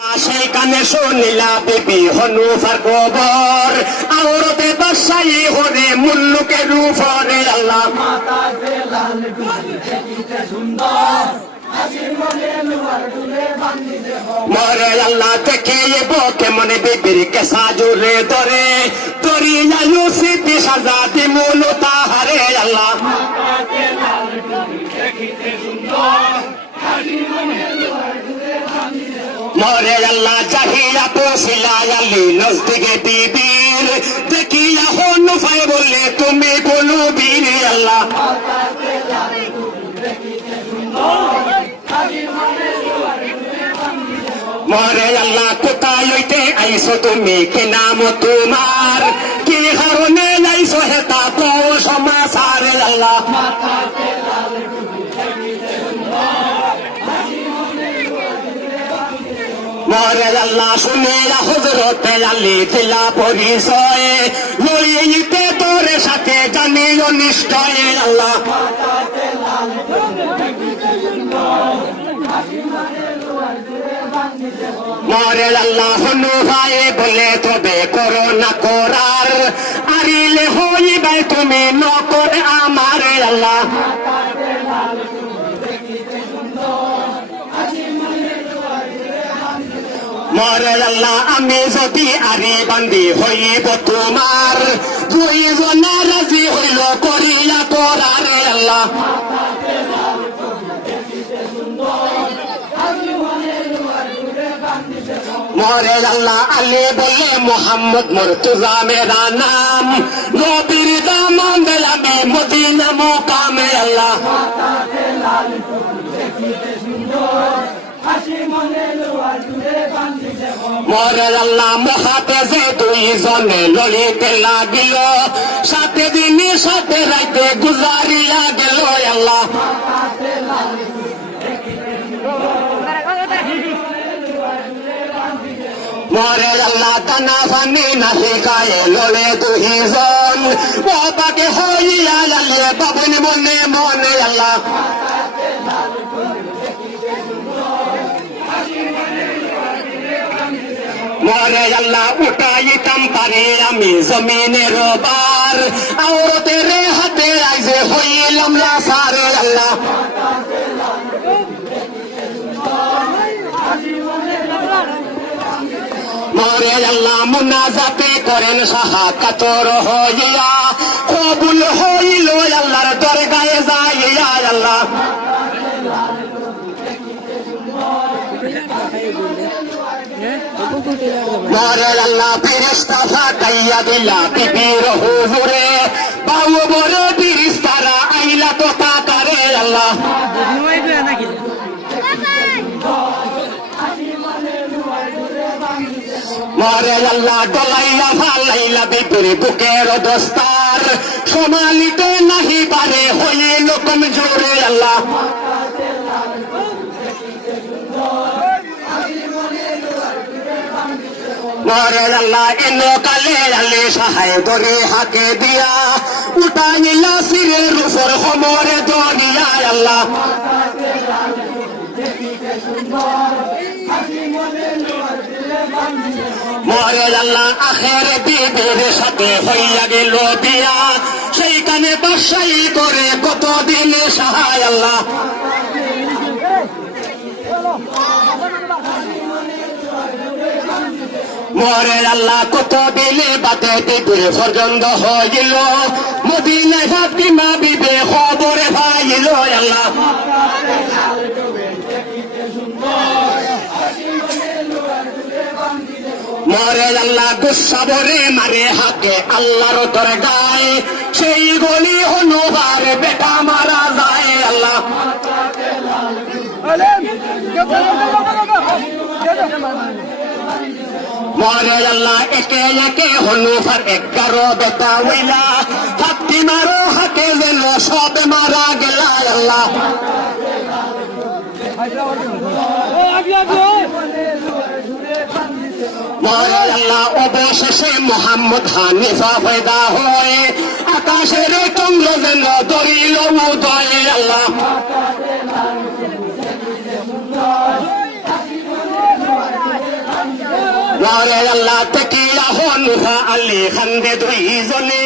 সেইখানে শুনিলা বিবি হনুফার খবর, আওরতে বাদশাহী হরে মুল্লুকের উপরে আল্লাহ। মরে আল্লাহ দেখে কেমন বিবির কেসা জোরে ধরে, দরিয়া ইউসুফি সাজা দিমুল তাহারে আল্লাহ। মরে আল্লাহ চাহিয়া পৌঁছিলা আলী নজদিকে বিবির, দেখিয়া হনুফাই বলে তুমি কোন বীর আল্লাহ। মরে আল্লাহ কোথায় হইতে আইসো তুমি, কি নাম তোমার, কি কারণে আইসো হেতা তো সমাচার আল্লাহ। মরে আল্লাহ শুনিয়া হযরতে আলী দিলা পরিচয়, লইতে তোর সাথে জানিও নিশ্চয় আল্লাহ। মরে আল্লাহ হনুফাই বলে তবে করো না করার, আরিলে হইবে তুমি নকর আমার আল্লাহ। মরে আল্লাহ আমি যদি আরি বান্দি হইব তোমার, দুইজনে রাজি হইল করিয়া করার আল্লাহ। মরে আল্লাহ আলী বলে মোহাম্মদ মুর্তজা মেরা নাম, নবীর দামান আমি মদিনা মুকামে আল্লাহ। মরে আল্লাহ মহাতেজে দুইজনে লড়িতে লাগিল, সাথে দিনে সাথে রাইতে গুজারিয়া গেল আল্লাহ। মরে আল্লাহ দানা পানি নাহি গায়ে লড়ে দুইজন, বাবাকে হইয়া লালে বাবুন মনে মনে আল্লাহ। মরে আল্লাহ উঠাইতাম পারি আমি জমিনের বার, আওরতের হাতে আইজে হইলাম লাসার আল্লাহ। মরে আল্লাহ মুনাজাতে করেন সাহা কাতর হইয়া, কবুল হইল আল্লাহর দরগায়ে যাইয়া আল্লাহ। মরে আল্লাহ ফেরেশতা ফাটাইয়া দিলা বিবির হুজুরে, বাউ বড় ফেরেশতারা আইলা তো তাকারে আল্লাহ। মরে আল্লাহ ডলাইয়া ফালাইলা বিবির বুকের দস্তার, সমালিতে নাহি পারে হইল কমজোরে আল্লাহ। মরে আল্লাহ এনো কালে আলে সাহায় দরে হাকে দিয়া, উঠাইলা সিরের উপর হমরে দরিয়া আল্লাহ। মরে আল্লাহ আখের বিবির সাথে হইয়া গেল বিয়া, সেইখানে বাদশাহী করে কতদিন সাহায় আল্লাহ। মরে আল্লাহ কত দিলে বাদে বিবির পর্যন্ত হইল, মদিনায় ফাতিমা বিবে খবরে পাইল আল্লাহ। মরে আল্লাহ গুসা ভরে মারে হাতে আল্লাহর দরগায়, সেই গলি হনুফার বেটা মারা যায় আল্লাহ। মরে আল্লাহ একে একে হনুফার 11 বেটা হইলা, ফাতিমারও হাতে যেন সব মারা গেলা আল্লাহ। মরে আল্লাহ অবশেষে মোহাম্মদ হানিফা পয়দা হয়ে, আকাশের চন্দ্র যেন ধরিল উদয় আল্লাহ। ওরে আল্লাহ তাকিয়া হনুহা আলী খান্দে দুইজনে